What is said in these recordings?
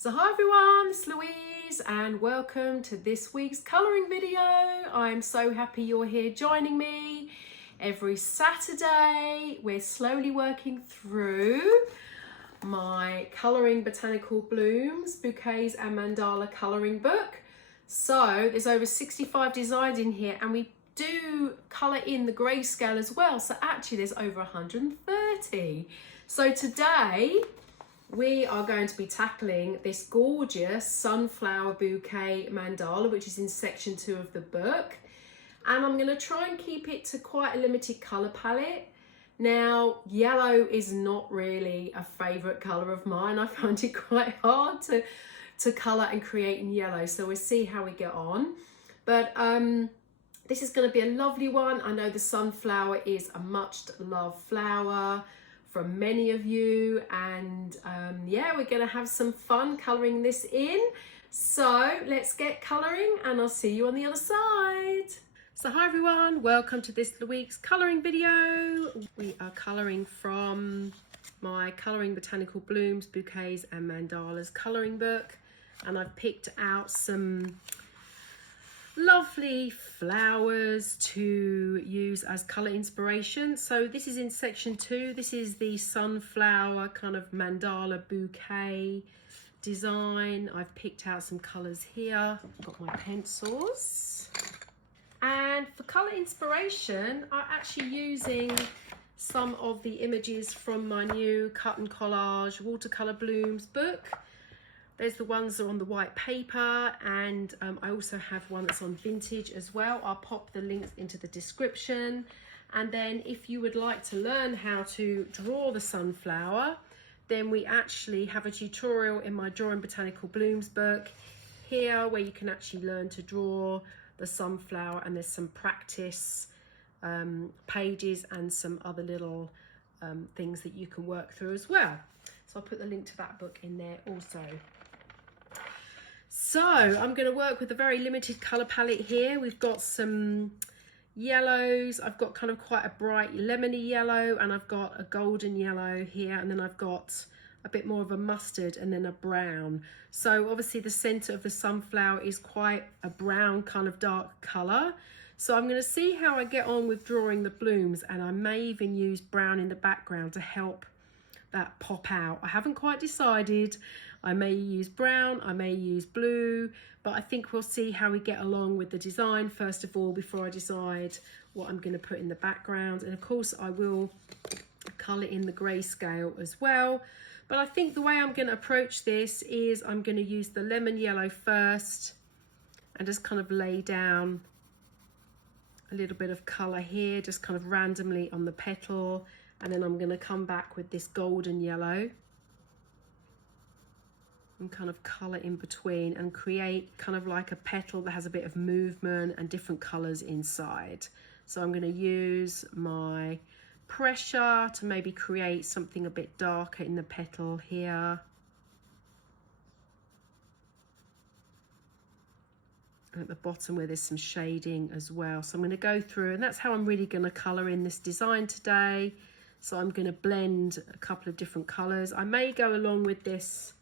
So hi everyone, it's Louise and welcome to this week's colouring video. I'm so happy you're here joining me. Every Saturday we're slowly working through my Colouring Botanical Blooms, Bouquets and Mandala colouring book. So there's over 65 designs in here and we do colour in the grayscale as well. So actually there's over 130. So today we are going to be tackling this gorgeous sunflower bouquet mandala, which is in section 2 of the book. And I'm going to try and keep it to quite a limited colour palette. Now, yellow is not really a favourite colour of mine. I find it quite hard to colour and create in yellow. So we'll see how we get on. But this is going to be a lovely one. I know the sunflower is a much loved flower from many of you, and yeah, we're going to have some fun colouring this in. So let's get colouring and I'll see you on the other side. So hi everyone, welcome to this week's colouring video. We are colouring from my Colouring Botanical Blooms, Bouquets and Mandalas colouring book, and I've picked out some lovely flowers to use as colour inspiration. So this is in section 2. This is the sunflower kind of mandala bouquet design. I've picked out some colours here. I've got my pencils. And for colour inspiration, I'm actually using some of the images from my new Cut and Collage Watercolor Blooms book. There's the ones that are on the white paper, and I also have one that's on vintage as well. I'll pop the links into the description. And then if you would like to learn how to draw the sunflower, then we actually have a tutorial in my Drawing Botanical Blooms book here where you can actually learn to draw the sunflower, and there's some practice pages and some other little things that you can work through as well. So I'll put the link to that book in there also. So I'm going to work with a very limited colour palette here. We've got some yellows. I've got kind of quite a bright lemony yellow, and I've got a golden yellow here, and then I've got a bit more of a mustard and then a brown. So obviously the centre of the sunflower is quite a brown kind of dark colour. So I'm going to see how I get on with drawing the blooms, and I may even use brown in the background to help that pop out. I haven't quite decided. I may use brown, I may use blue, but I think we'll see how we get along with the design first of all before I decide what I'm going to put in the background. And of course I will colour in the grayscale as well. But I think the way I'm going to approach this is I'm going to use the lemon yellow first and just kind of lay down a little bit of colour here, just kind of randomly on the petal. And then I'm going to come back with this golden yellow and kind of colour in between and create kind of like a petal that has a bit of movement and different colours inside. So I'm going to use my pressure to maybe create something a bit darker in the petal here. And at the bottom where there's some shading as well. So I'm going to go through, and that's how I'm really going to colour in this design today. So I'm going to blend a couple of different colours. I may go along with this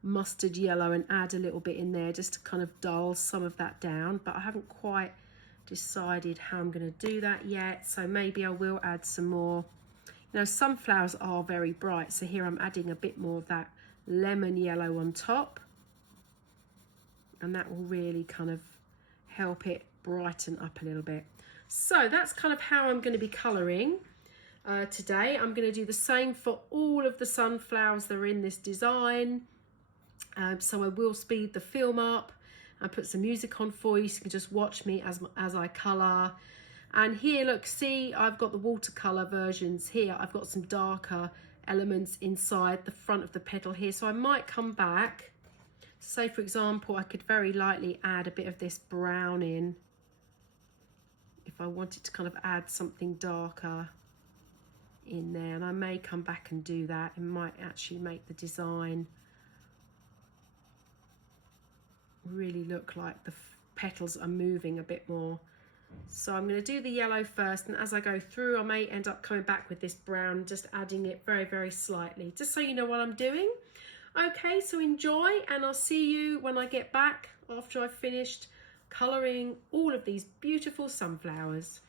mustard yellow and add a little bit in there just to kind of dull some of that down, but I haven't quite decided how I'm going to do that yet. So maybe I will add some more. You know, sunflowers are very bright, so here I'm adding a bit more of that lemon yellow on top, and that will really kind of help it brighten up a little bit. So that's kind of how I'm going to be colouring today. I'm going to do the same for all of the sunflowers that are in this design. So I will speed the film up and put some music on for you so you can just watch me as I colour. And here, look, see, I've got the watercolour versions here. I've got some darker elements inside the front of the petal here. So I might come back. Say, for example, I could very lightly add a bit of this brown in if I wanted to kind of add something darker in there. And I may come back and do that. It might actually make the design really look like the petals are moving a bit more. So I'm going to do the yellow first, and as I go through I may end up coming back with this brown, just adding it very, very slightly, just so you know what I'm doing. Okay, so enjoy, and I'll see you when I get back after I've finished colouring all of these beautiful sunflowers.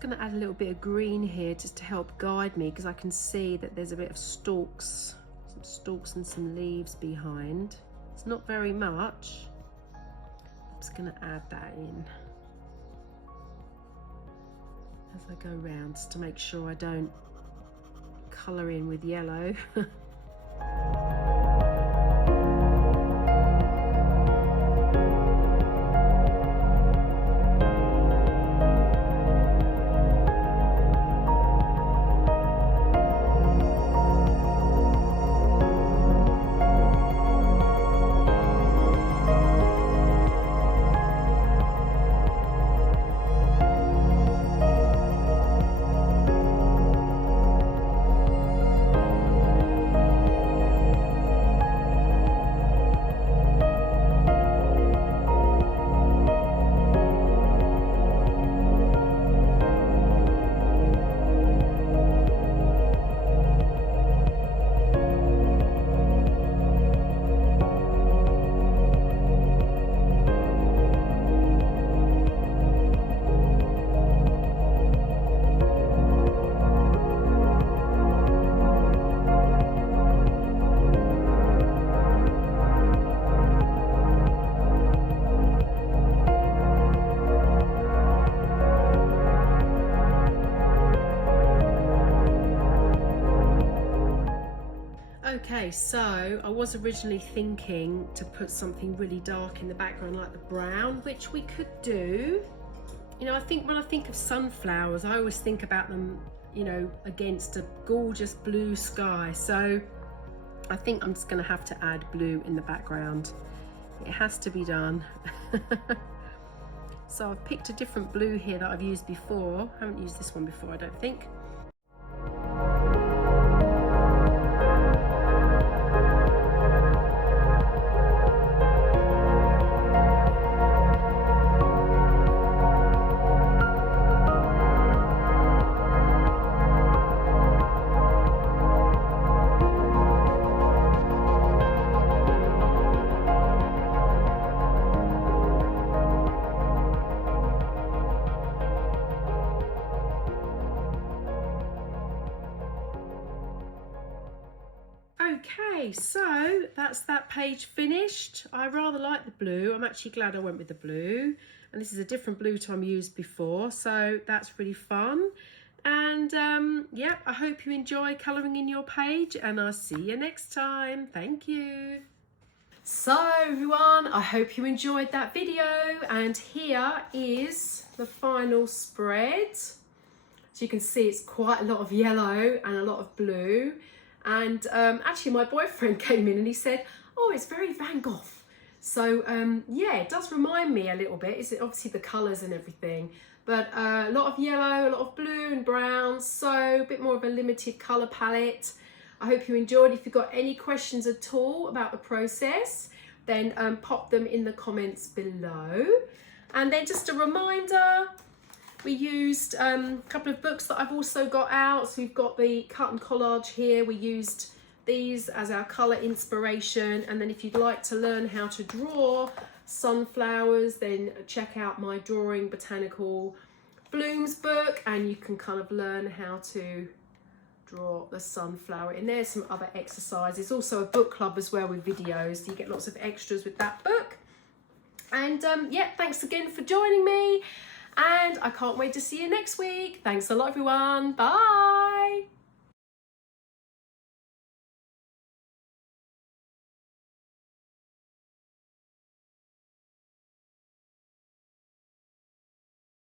Going to add a little bit of green here just to help guide me, because I can see that there's a bit of stalks, some stalks and some leaves behind. It's not very much. I'm just going to add that in as I go round, just to make sure I don't colour in with yellow. Okay, so I was originally thinking to put something really dark in the background like the brown, which we could do. You know, I think when I think of sunflowers, I always think about them, you know, against a gorgeous blue sky. So I think I'm just going to have to add blue in the background. It has to be done. So I've picked a different blue here that I've used before. I haven't used this one before, I don't think. Okay, so that's that page finished. I rather like the blue. I'm actually glad I went with the blue. And this is a different blue to I've used before, so that's really fun. And yeah, I hope you enjoy colouring in your page, and I'll see you next time. Thank you. So everyone, I hope you enjoyed that video, and here is the final spread. So you can see it's quite a lot of yellow and a lot of blue. And actually my boyfriend came in and he said, oh, it's very Van Gogh. So yeah, it does remind me a little bit. It's obviously the colours and everything, but a lot of yellow, a lot of blue and brown, so a bit more of a limited colour palette. I hope you enjoyed. If you've got any questions at all about the process, then pop them in the comments below. And then just a reminder, we used a couple of books that I've also got out. So we've got the Cut and Collage here. We used these as our colour inspiration. And then if you'd like to learn how to draw sunflowers, then check out my Drawing Botanical Blooms book, and you can kind of learn how to draw the sunflower. And there's some other exercises. Also a book club as well with videos. You get lots of extras with that book. And yeah, thanks again for joining me. And I can't wait to see you next week. Thanks a lot, everyone. Bye.